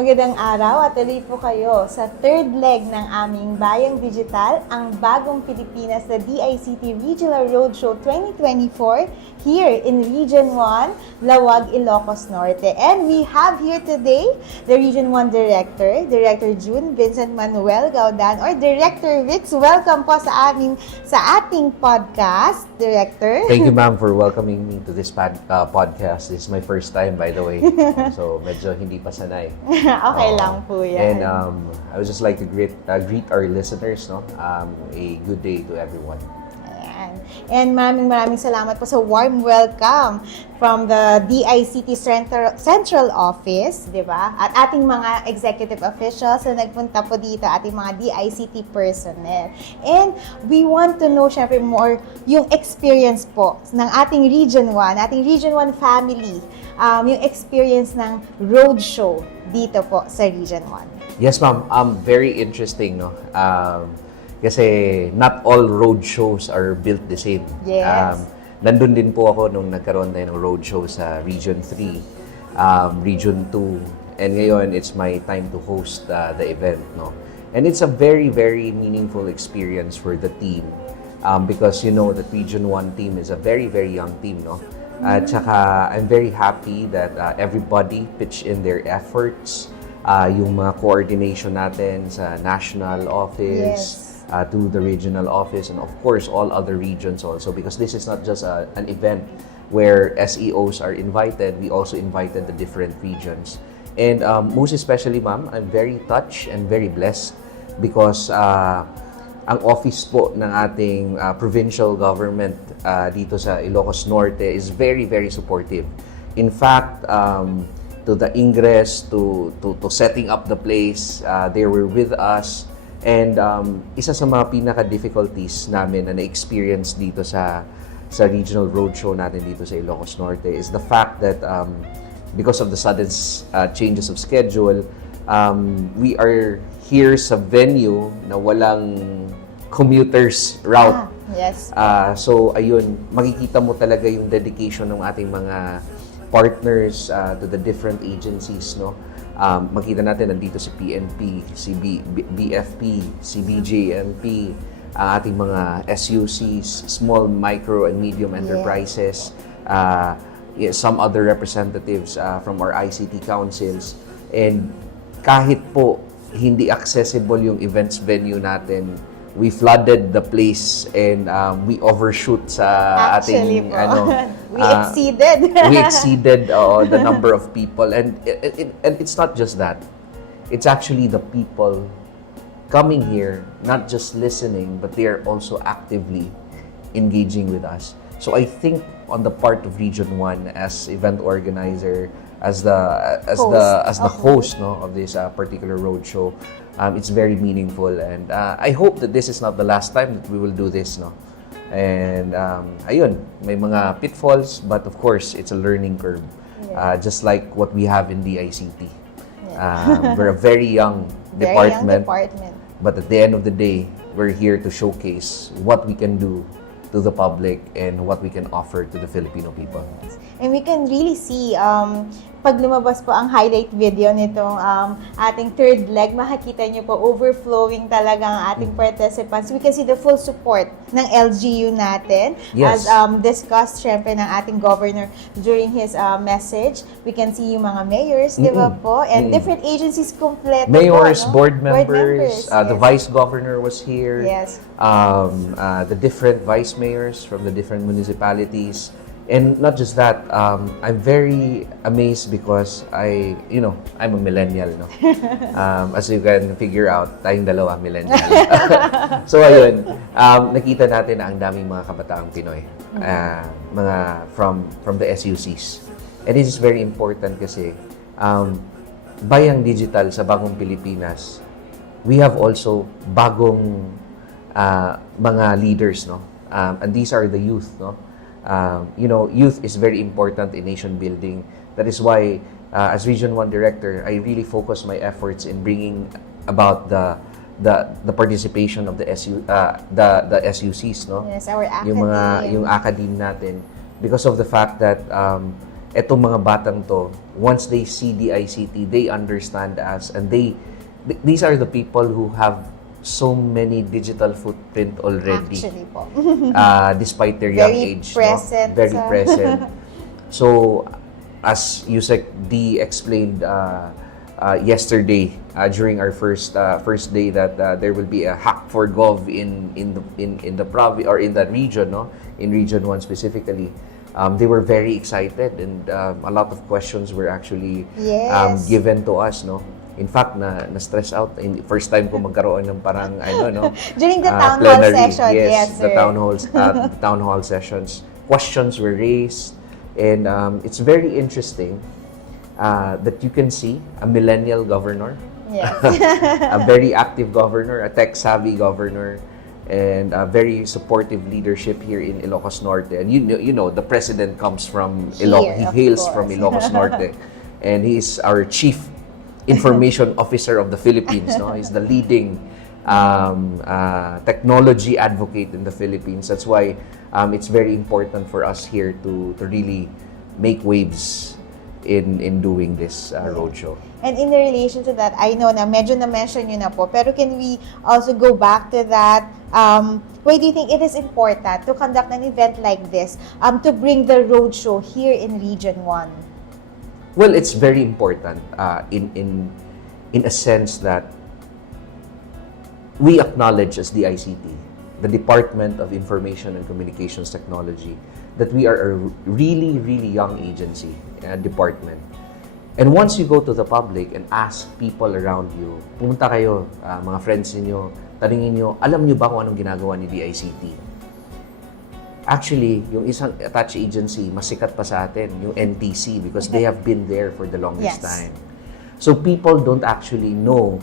Magandang araw at tuloy po kayo sa third leg ng aming Bayang Digital, ang bagong Pilipinas na DICT Regional Roadshow 2024 here in Region 1, Lawag, Ilocos Norte. And we have here today the Region 1 Director, Director June Vincent Manuel Gaudan, or Director Wikz. Welcome po sa ating podcast, Director. Thank you, ma'am, for welcoming me to this podcast. This is my first time, by the way. So, medyo hindi pa sanay. Okay lang po yan. And I would just like to greet our listeners, no? A good day to everyone. Ayan. And maraming salamat po sa warm welcome from the DICT Central Office, di ba? At ating mga executive officials na nagpunta po dito, ating mga DICT personnel. And we want to know, syempre, more yung experience po ng ating Region 1, ating Region 1 family, yung experience ng roadshow dito po sa Region 1. Yes, ma'am. Very interesting, no? Kasi not all road shows are built the same. Yes. Nandun din po ako nung nagkaroon tayo ng road show sa Region 3, Region 2, and ngayon it's my time to host the event, no? And it's a very, very meaningful experience for the team because you know that Region 1 team is a very, very young team, no? At saka I'm very happy that everybody pitched in their efforts, yung mga coordination natin sa national office, to the regional office, and of course all other regions also, because this is not just an event where SEOs are invited, we also invited the different regions. And most especially, ma'am, I'm very touched and very blessed because ang office po ng ating provincial government dito sa Ilocos Norte is very, very supportive. In fact, to the ingress, to setting up the place, they were with us. And isa sa mga pinaka-difficulties namin na na-experience dito sa regional roadshow natin dito sa Ilocos Norte is the fact that because of the sudden changes of schedule, we are here sa venue na walang commuters route. Yes. So ayun, makikita mo talaga yung dedication ng ating mga partners to the different agencies, no? Makita natin nandito si PNP, si BFP, si BJMP, ating mga SUCs, small, micro, and medium enterprises, some other representatives from our ICT councils. And kahit po hindi accessible yung events venue natin, we flooded the place and we overshoot sa Actually ating we exceeded the number of people, and it's not just that, it's actually the people coming here not just listening, but they are also actively engaging with us. So I think on the part of Region 1 as event organizer, as the host, no, of this particular roadshow, it's very meaningful, and I hope that this is not the last time that we will do this, no. And ayun, may mga pitfalls, but of course it's a learning curve, just like what we have in DICT. We're a very young department, but at the end of the day, we're here to showcase what we can do to the public and what we can offer to the Filipino people. And we can really see, pag lumabas po ang highlight video nitong ating third leg, makikita nyo po overflowing talaga ang ating participants. We can see the full support ng LGU natin. Yes. As discussed, syempre, ng ating governor during his message. We can see yung mga mayors, di ba po? And different agencies kompleto Mayors, po, no? board members, the yes. vice governor was here. Yes. The different vice mayors from the different municipalities. And not just that, I'm very amazed because I'm a millennial, no? As you can figure out, tayong dalawa millennial. So ayun, nakita natin na ang daming mga kabataang Pinoy, mga from the SUCs. And this is very important kasi Bayang Digital sa bagong Pilipinas, we have also bagong mga leaders, no? And these are the youth, no? Youth is very important in nation building. That is why, as Region 1 Director, I really focus my efforts in bringing about the participation of the SUCs, no? Yes, our academe. Yung academe natin, because of the fact that etong mga batang to, once they see DICT, they understand us, and these are the people who have so many digital footprint already. Actually po. Despite their young Very age. present. No? Very present. So, as Yusek D explained yesterday during our first day that there will be a hack for Gov in the province or in the region, no, in Region 1 specifically. They were very excited, and a lot of questions were actually Yes. given to us, no. In fact, na-stress out. First time ko magkaroon ng parang, During the town hall plenary. session, yes, the sir. town hall sessions. Questions were raised, and it's very interesting that you can see a millennial governor, Yes. a very active governor, a tech-savvy governor, and a very supportive leadership here in Ilocos Norte. And you know, the president comes from Ilocos. He Of hails course. from Ilocos Norte, and he is our chief information officer of the Philippines. No, he's the leading technology advocate in the Philippines. That's why it's very important for us here to really make waves in doing this roadshow. And in relation to that, I know na medyo na-mention nyo na po, pero can we also go back to that? Why do you think it is important to conduct an event like this to bring the roadshow here in Region 1? Well, it's very important in a sense that we acknowledge as DICT, the Department of Information and Communications Technology, that we are a really, really young agency, department. And once you go to the public and ask people around you, pumunta kayo, mga friends niyo, tanungin niyo, alam niyo ba kung anong ginagawa ni DICT? Actually, yung isang attached agency, mas sikat pa sa atin, yung NTC, because they have been there for the longest Yes. time. So people don't actually know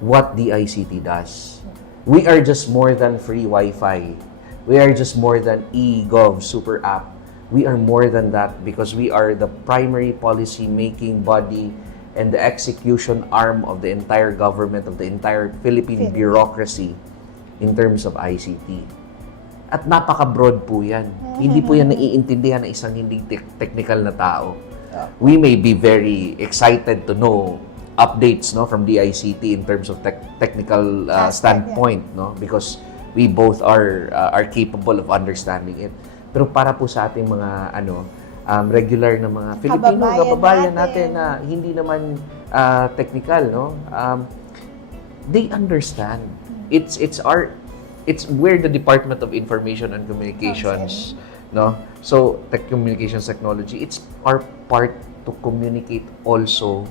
what DICT does. We are just more than free Wi-Fi. We are just more than eGov super app. We are more than that because we are the primary policy-making body and the execution arm of the entire government, of the entire Philippine bureaucracy in terms of ICT. At napaka-broad po yan. Hindi po yan naiintindihan ng isang hindi technical na tao. We may be very excited to know updates, no, from DICT in terms of technical standpoint, no, because we both are capable of understanding it. Pero para po sa ating mga regular na mga Filipino kababayan natin na hindi naman technical, no, they understand. It's where the Department of Information and Communications, no? So, communications technology, it's our part to communicate also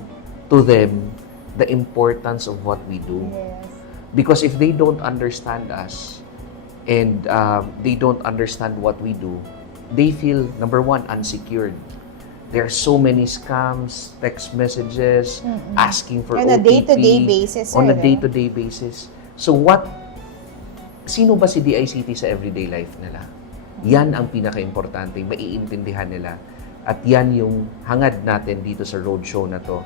to them the importance of what we do. Yes. Because if they don't understand us and they don't understand what we do, they feel, number one, unsecured. There are so many scams, text messages, asking for On a OTP. day-to-day basis, On a sir, no? day-to-day basis. So sino ba si DICT sa everyday life nila? Yan ang pinaka-importante, maiintindihan nila. At yan yung hangad natin dito sa roadshow na to,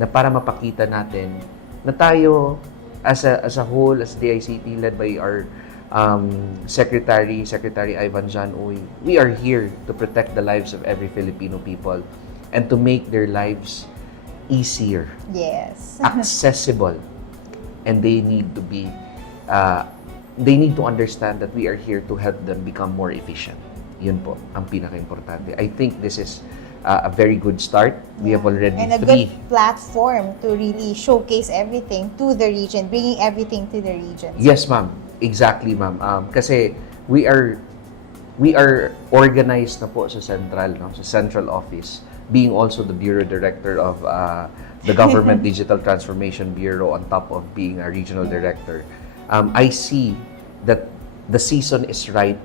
na para mapakita natin na tayo as a whole, as DICT led by our Secretary Ivan Jan Uy, we are here to protect the lives of every Filipino people and to make their lives easier, Yes. accessible, and they need to understand that we are here to help them become more efficient. Yun po ang pinaka-importante. I think this is a very good start. We have already And a good platform to really showcase everything to the region, bringing everything to the region. Yes, ma'am. Exactly, ma'am. Kasi we are organized na po sa central, no, sa central office, being also the bureau director of the Government Digital Transformation Bureau on top of being a regional director. I see that the season is right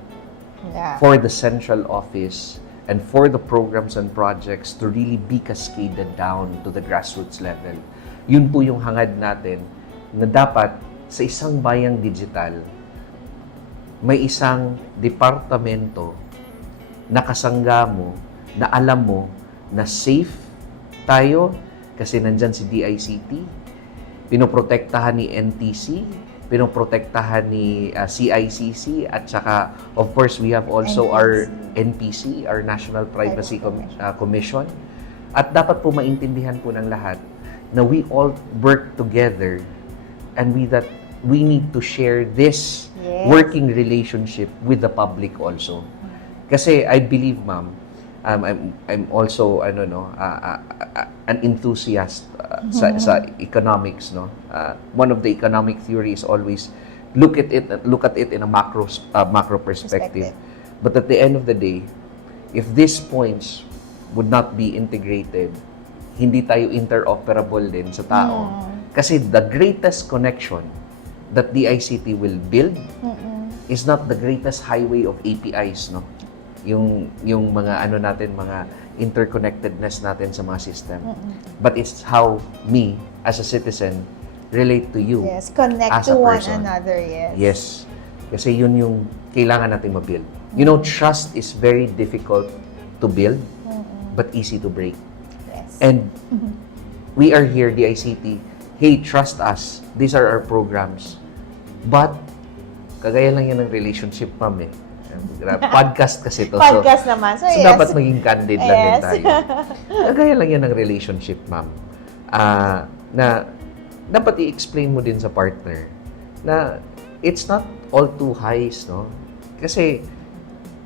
for the central office and for the programs and projects to really be cascaded down to the grassroots level. Yun po yung hangad natin na dapat sa isang Bayang Digital, may isang departamento na kasangga mo, na alam mo na safe tayo kasi nandyan si DICT, pinoprotektahan ni NTC, pinoprotektahan ni CICC at saka of course we have also our NPC, our National Privacy Commission. At dapat po maintindihan po ng lahat na we all work together and we need to share this working relationship with the public also. Kasi I believe, ma'am, I'm also an enthusiast sa economics, no. One of the economic theories always look at it in a macro perspective. But at the end of the day, if these points would not be integrated, hindi tayo interoperable din sa tao. Kasi the greatest connection that DICT will build is not the greatest highway of APIs, no? Yung mga natin, mga interconnectedness natin sa mga system. But it's how me, as a citizen, relate to you. Yes, connect as to a one person. another, yes. Yes. Kasi yun yung kailangan natin ma-build. You know, trust is very difficult to build, but easy to break. Yes. And we are here, DICT. Hey, trust us. These are our programs. But, kagaya lang yan ng relationship, ma'am eh. Podcast kasi to. Podcast naman. So, yes. Dapat maging candid lang din tayo. Kagaya lang yan ng relationship, ma'am. Na dapat i-explain mo din sa partner na it's not all too highs, no? Kasi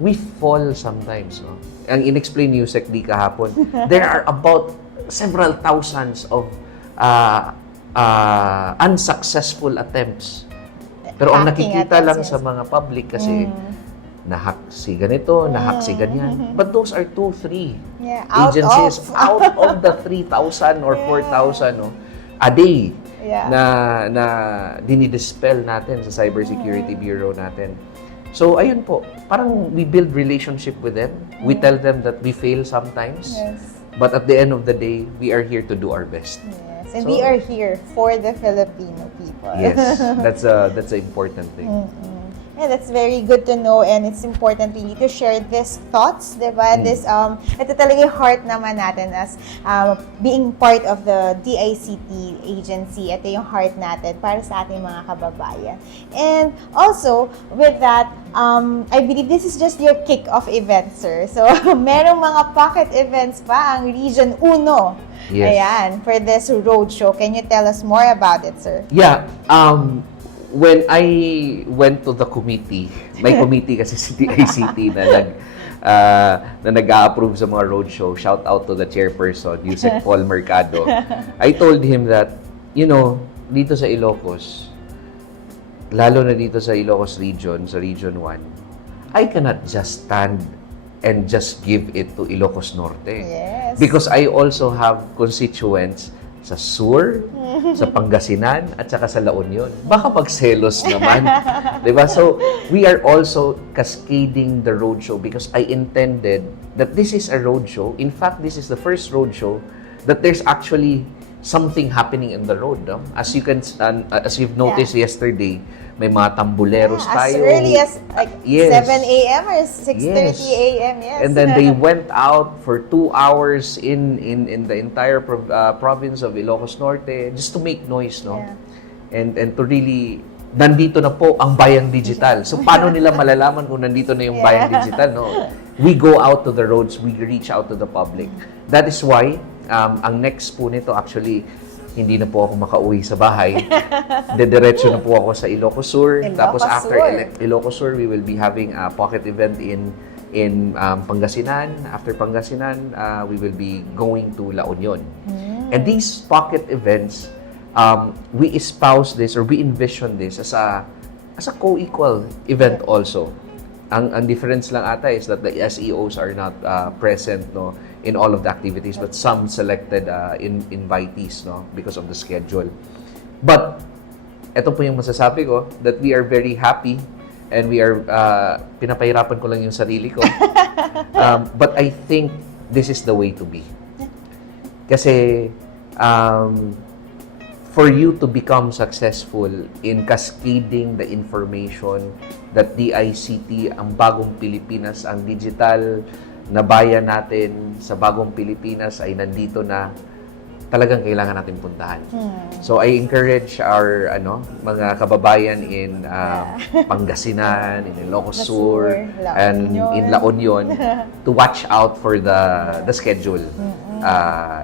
we fall sometimes, no? Ang in-explain ni Yusek di kahapon, there are about several thousands of unsuccessful attempts. Pero ang nakikita lang sa mga public kasi nahack si ganito, nahack si ganyan. But those are 2-3 agencies out of the 3,000 or 4,000 no, a day na dinidispel natin sa Cybersecurity Bureau natin. So, ayun po, parang we build relationship with them. We tell them that we fail sometimes. Yes. But at the end of the day, we are here to do our best. Yes. And we are here for the Filipino people. Yes, that's an important thing. Yeah, that's very good to know, and it's important really to share these thoughts, diba? Ito talaga yung heart naman natin as being part of the DICT agency. Ito yung heart natin para sa ating mga kababayan. And also, with that, I believe this is just your kick-off event, sir. So, merong mga pocket events pa ang Region Uno. Yes. Ayan, for this roadshow. Can you tell us more about it, sir? Yeah. When I went to the committee, may committee kasi sa DICT na nag-a-approve sa mga roadshow. Shout out to the chairperson, Yusek Paul Mercado. I told him that, you know, dito sa Ilocos, lalo na dito sa Ilocos region, sa Region 1, I cannot just stand and just give it to Ilocos Norte. Yes. Because I also have constituents sa Sur, sa Pangasinan, at saka sa La Union. Baka pagselos naman. Diba? So, we are also cascading the roadshow because I intended that this is a roadshow. In fact, this is the first roadshow that there's actually something happening in the road. No? As you've noticed yesterday, may mga tambuleros tayo. As early as like 7 a.m. or 6:30 a.m. Yes. And then they went out for 2 hours in the entire province of Ilocos Norte just to make noise, no? And to really nandito na po ang Bayang Digital. So paano nila malalaman kung nandito na yung Bayang Digital, no? We go out to the roads, we reach out to the public. That is why ang next po nito actually hindi na po ako makauwi sa bahay. Dediretso na po ako sa Ilocos Sur. Tapos after Ilocos Sur, we will be having a pocket event in Pangasinan. After Pangasinan, we will be going to La Union. And these pocket events, we espouse this or we envision this as a co-equal event also. Ang difference lang ata is that the SEOs are not present, no, in all of the activities, but some selected invitees, no, because of the schedule. But ito po yung masasabi ko, that we are very happy and we are pinapahirapan ko lang yung sarili ko. But I think this is the way to be. Kasi for you to become successful in cascading the information that DICT, ang bagong Pilipinas, ang digital na bayan natin sa bagong Pilipinas ay nandito na, talagang kailangan natin puntahan. So I encourage our mga kababayan in Pangasinan, in Ilocos Sur, and in La Union to watch out for the schedule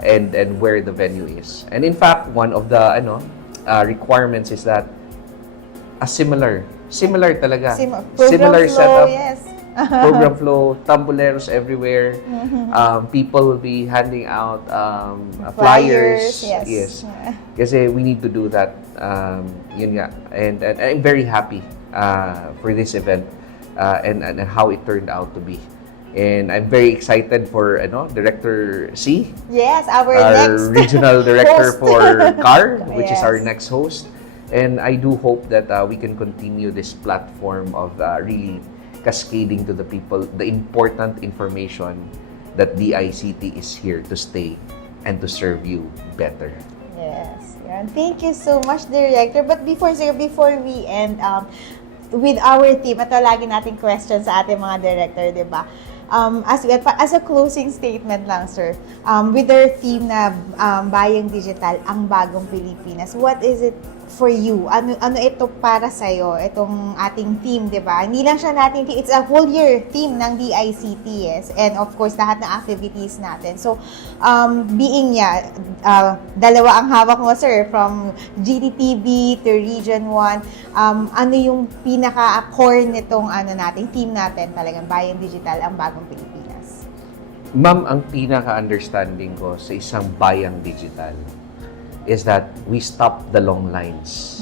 and where the venue is. And in fact, one of the requirements is that a similar talaga. Similar flow, setup. Yes. Program flow, tamboleros everywhere. People will be handing out flyers. Yes. Kasi we need to do that. Yun nga. And I'm very happy for this event and how it turned out to be. And I'm very excited for Director C. Yes, our next regional director host. for CAR, which is our Yes. next host. And I do hope that we can continue this platform of really cascading to the people the important information that DICT is here to stay and to serve you better. Yes. Yan. Thank you so much, Director. But before we end with our team, ito lagi nating question sa ating mga director, di ba? As a closing statement lang, sir, with our theme na Bayang Digital, ang bagong Pilipinas, what is it for you? Ano ito para sa'yo? Itong ating team, di ba? Hindi lang siya natin, it's a whole year team ng DICT, yes. And of course, lahat ng activities natin. So, dalawa ang hawak mo, sir, from GDTV to Region 1. Ano yung pinaka-core nitong natin, team natin talagang Bayang Digital, ang bagong Pilipinas? Ma'am, ang pinaka-understanding ko sa isang Bayang Digital is that we stop the long lines,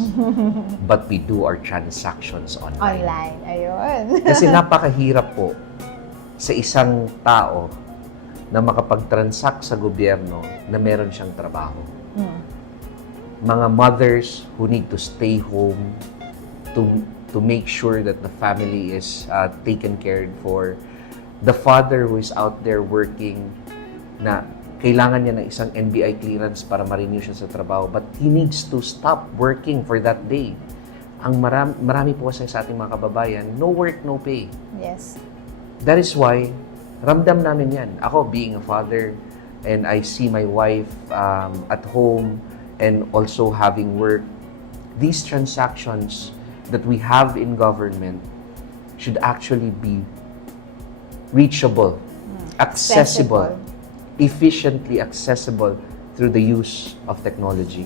but we do our transactions online. Online, ayun. Kasi napakahirap po sa isang tao na makapag-transact sa gobyerno na meron siyang trabaho. Mga mothers who need to stay home to make sure that the family is taken care for. The father who is out there working na kailangan niya ng isang NBI clearance para ma-renew siya sa trabaho, but he needs to stop working for that day. Ang marami po sa ating mga kababayan, no work, no pay. Yes. That is why, ramdam namin yan. Ako, being a father, and I see my wife at home, and also having work, these transactions that we have in government should actually be reachable, accessible, efficiently accessible through the use of technology.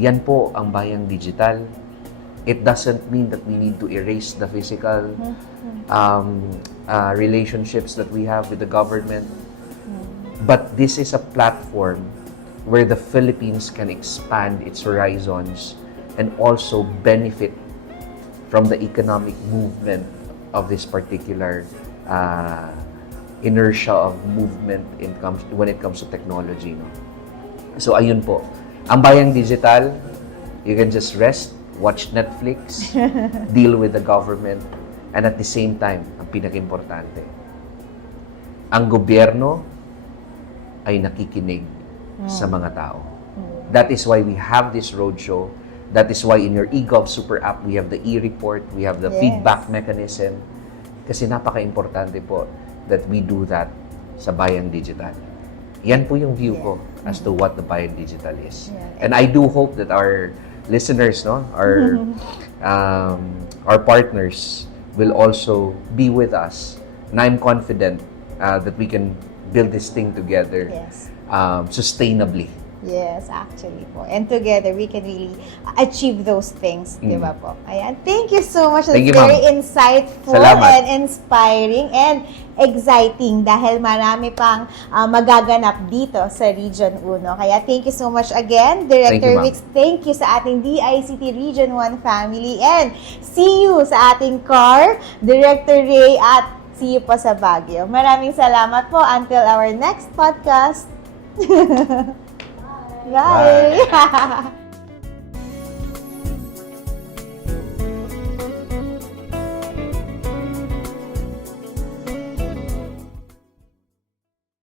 Yan po ang Bayang Digital. It doesn't mean that we need to erase the physical relationships that we have with the government. But this is a platform where the Philippines can expand its horizons and also benefit from the economic movement of this particular inertia of movement when it comes to technology. No? So, ayun po. Ang Bayang Digital, you can just rest, watch Netflix, deal with the government, and at the same time, ang pinaka-importante, ang gobyerno ay nakikinig sa mga tao. That is why we have this roadshow. That is why in your eGov super app, we have the e-report, we have the feedback mechanism. Kasi napaka-importante po that we do that sa Bayang Digital. Yan po yung view ko as to what the Bayang Digital is. And I do hope that our listeners, our partners will also be with us. And I'm confident that we can build this thing together sustainably. Yes, actually po. And together, we can really achieve those things, di ba po? Ayan. Thank you so much. It's very insightful and inspiring and exciting dahil marami pang magaganap dito sa Region Uno. Kaya thank you so much again, Director Wikz. Thank you sa ating DICT Region 1 family. And see you sa ating CAR, Director Ray, at see you po sa Baguio. Maraming salamat po. Until our next podcast. Bye!